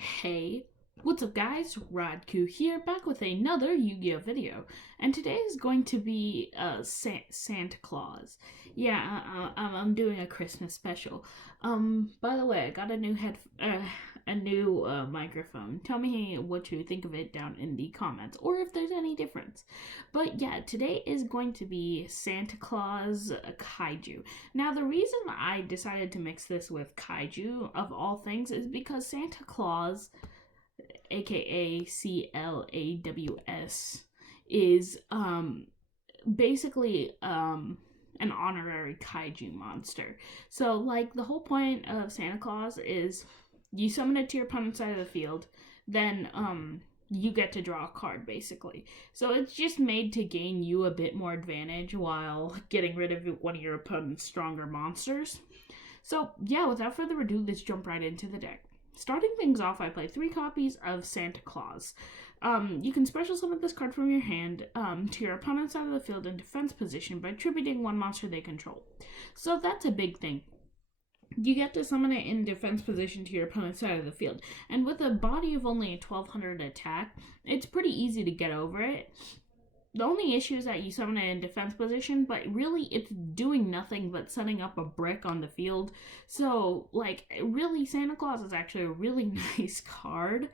Hey, what's up guys? Radku here, back with another Yu-Gi-Oh video. And today is going to be Santa Claus. Yeah, I'm doing a Christmas special. By the way, I got a new microphone. Tell me what you think of it down in the comments, or if there's any difference. But yeah, today is going to be Santa Claus Kaiju. Now, the reason I decided to mix this with Kaiju, of all things, is because Santa Claus, aka CLAWS, is basically an honorary kaiju monster. So, like, the whole point of Santa Claus is you summon it to your opponent's side of the field, then you get to draw a card, basically. So it's just made to gain you a bit more advantage while getting rid of one of your opponent's stronger monsters. So yeah, without further ado, let's jump right into the deck. Starting things off, I play 3 copies of Santa Claus. You can special summon this card from your hand to your opponent's side of the field in defense position by attributing one monster they control. So that's a big thing. You get to summon it in defense position to your opponent's side of the field. And with a body of only a 1200 attack, it's pretty easy to get over it. The only issue is that you summon it in defense position, but really it's doing nothing but setting up a brick on the field. So, like, really, Santa Claus is actually a really nice card.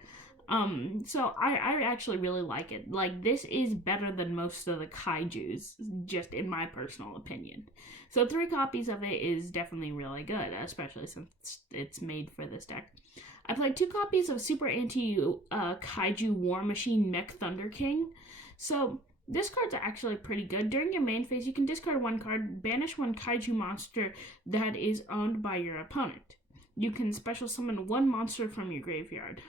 So I actually really like it. Like, this is better than most of the kaijus, just in my personal opinion. So 3 copies of it is definitely really good, especially since it's made for this deck. I played 2 copies of Super Anti-Kaiju War Machine Mech Thunder King. So this card's actually pretty good. During your main phase, you can discard 1 card, banish 1 kaiju monster that is owned by your opponent. You can special summon 1 monster from your graveyard.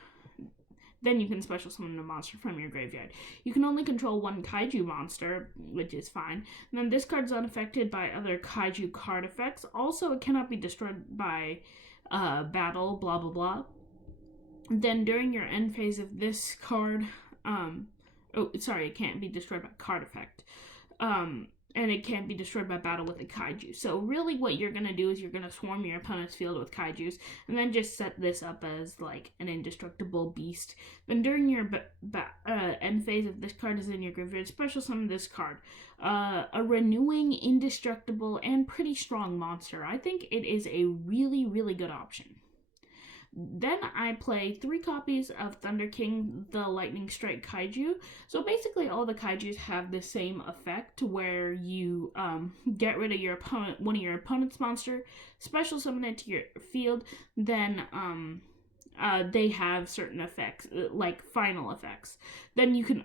Then you can special summon a monster from your graveyard. You can only control 1 kaiju monster, which is fine. And then this card's unaffected by other kaiju card effects. Also, it cannot be destroyed by battle, blah blah blah. Then during your end phase of this card, it can't be destroyed by card effect. And it can't be destroyed by battle with a kaiju. So really what you're going to do is you're going to swarm your opponent's field with kaijus, and then just set this up as like an indestructible beast. Then during your end phase, if this card is in your graveyard, special summon this card. A renewing, indestructible, and pretty strong monster. I think it is a really, really good option. Then I play 3 copies of Thunder King, the Lightning Strike Kaiju. So basically all the kaijus have the same effect where you get rid of one of your opponent's monster, special summon it to your field, then they have certain effects, like final effects. Then you can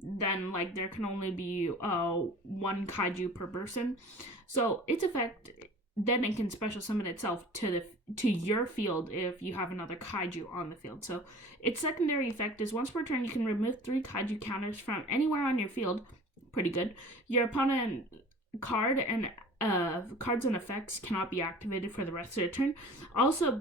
there can only be 1 kaiju per person. So its effect, then it can special summon itself to your field if you have another kaiju on the field. So its secondary effect is once per turn you can remove 3 kaiju counters from anywhere on your field. Pretty good. Your opponent card and cards and effects cannot be activated for the rest of the turn. Also,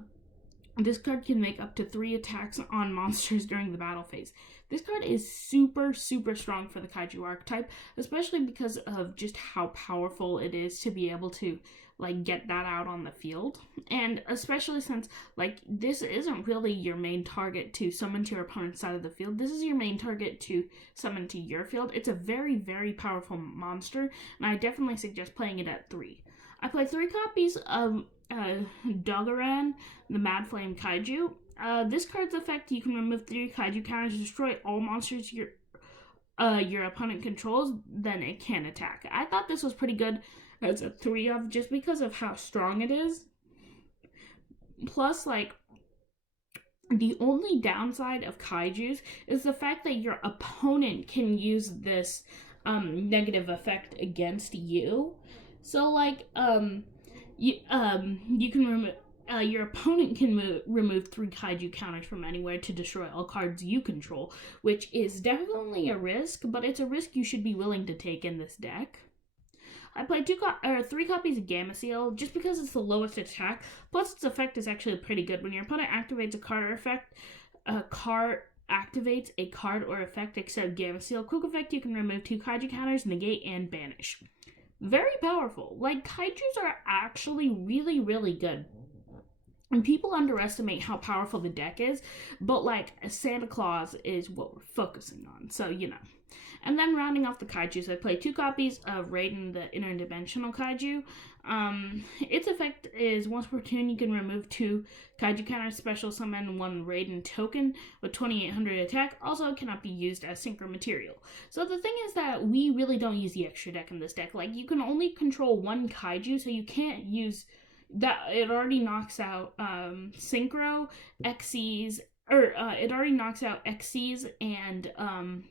this card can make up to 3 attacks on monsters during the battle phase. This card is super, super strong for the kaiju archetype, especially because of just how powerful it is to be able to like get that out on the field. And especially since like this isn't really your main target to summon to your opponent's side of the field. This is your main target to summon to your field. It's a very, very powerful monster, and I definitely suggest playing it at 3. I play 3 copies of Dogaran, the Mad Flame Kaiju. This card's effect, you can remove 3 kaiju counters, destroy all monsters your opponent controls, then it can attack. I thought this was pretty good as a 3 of, just because of how strong it is. Plus, like, the only downside of kaijus is the fact that your opponent can use this negative effect against you. So, like, you can remove. Your opponent can remove 3 kaiju counters from anywhere to destroy all cards you control, which is definitely a risk, but it's a risk you should be willing to take in this deck. I played 3 copies of Gamma Seal just because it's the lowest attack, plus its effect is actually pretty good. When your opponent activates a card or effect, activates a card or effect except Gamma Seal. Quick effect, you can remove 2 kaiju counters, negate, and banish. Very powerful. Like, kaijus are actually really, really good. And people underestimate how powerful the deck is, but like Santa Claus is what we're focusing on. So, you know. And then rounding off the kaijus, I play 2 copies of Raiden the Interdimensional Kaiju. Its effect is once per turn you can remove 2 kaiju counters, special summon 1 Raiden token with 2800 attack. Also cannot be used as synchro material. So the thing is that we really don't use the extra deck in this deck. Like, you can only control 1 kaiju, so you can't use that. It already knocks out synchro, XCs, it already knocks out XCs, and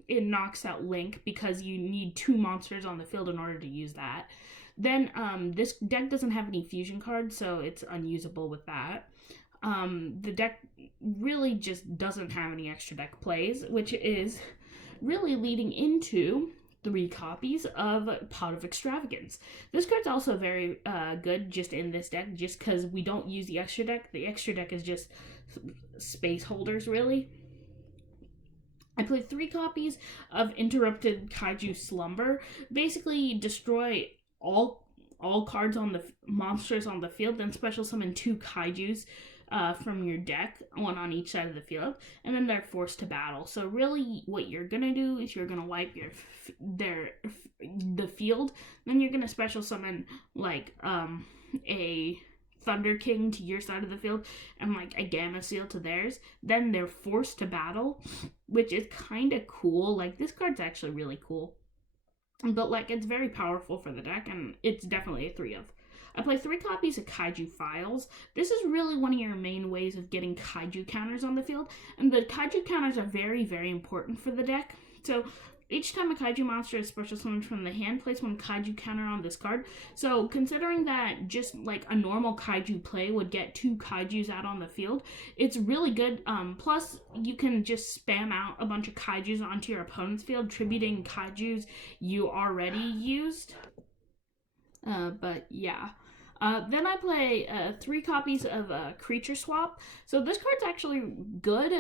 it knocks out Link, because you need 2 monsters on the field in order to use that. Then this deck doesn't have any fusion cards, so it's unusable with that. The deck really just doesn't have any extra deck plays, which is really leading into 3 copies of Pot of Extravagance. This card's also very good just in this deck, just because we don't use the extra deck. The extra deck is just space holders, really. I play 3 copies of Interrupted Kaiju Slumber. Basically, destroy all cards on the monsters on the field, then special summon 2 kaijus from your deck, 1 on each side of the field, and then they're forced to battle. So really, what you're gonna do is you're gonna wipe the field, then you're gonna special summon like a Thunder King to your side of the field and like a Gamma Seal to theirs. Then they're forced to battle, which is kind of cool. Like, this card's actually really cool, but like, it's very powerful for the deck, and it's definitely a 3 of. I play 3 copies of Kaiju Files. This is really one of your main ways of getting Kaiju counters on the field, and the Kaiju counters are very, very important for the deck. So each time a Kaiju monster is special summoned from the hand, place 1 Kaiju counter on this card. So considering that just like a normal Kaiju play would get 2 Kaijus out on the field, it's really good. Plus, you can just spam out a bunch of Kaijus onto your opponent's field, tributing Kaijus you already used. But yeah. Then I play 3 copies of Creature Swap. So this card's actually good,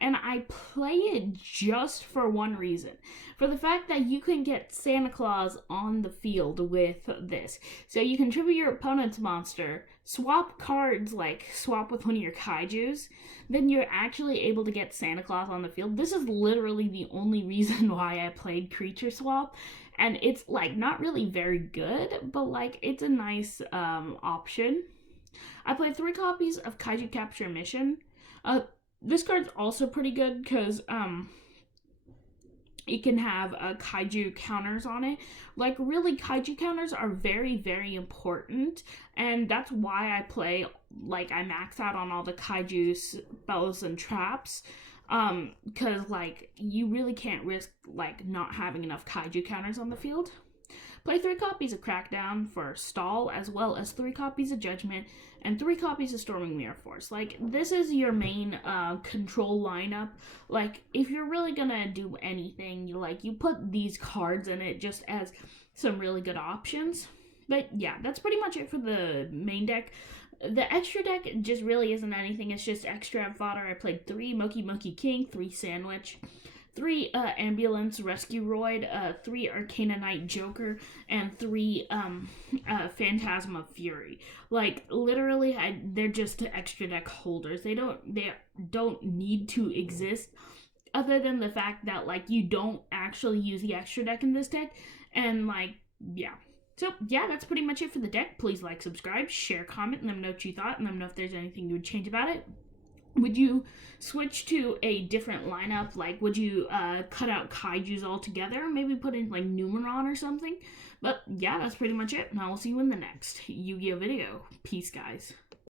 and I play it just for one reason. For the fact that you can get Santa Claus on the field with this. So you can tribute your opponent's monster, swap cards, like swap with one of your kaijus, then you're actually able to get Santa Claus on the field. This is literally the only reason why I played Creature Swap. And it's, like, not really very good, but, like, it's a nice option. I played 3 copies of Kaiju Capture Mission. This card's also pretty good because it can have Kaiju counters on it. Like, really, Kaiju counters are very, very important. And that's why I play, like, I max out on all the Kaiju spells and traps. Because, like, you really can't risk, like, not having enough Kaiju counters on the field. Play 3 copies of Crackdown for Stall, as well as 3 copies of Judgment, and 3 copies of Storming Mirror Force. Like, this is your main, control lineup. Like, if you're really gonna do anything, you put these cards in it just as some really good options. But, yeah, that's pretty much it for the main deck. The extra deck just really isn't anything. It's just extra fodder. I played 3 Monkey King, 3 Sandwich, 3 Ambulance Rescue Roid, 3 Arcana Knight Joker, and 3 Phantasma Fury. Like, literally, they're just extra deck holders. They don't need to exist, other than the fact that, like, you don't actually use the extra deck in this deck, and, like, yeah. So, yeah, that's pretty much it for the deck. Please like, subscribe, share, comment, and let me know what you thought, and let me know if there's anything you would change about it. Would you switch to a different lineup? Like, would you cut out Kaijus altogether? Maybe put in, like, Numeron or something? But, yeah, that's pretty much it, and I will see you in the next Yu-Gi-Oh! Video. Peace, guys.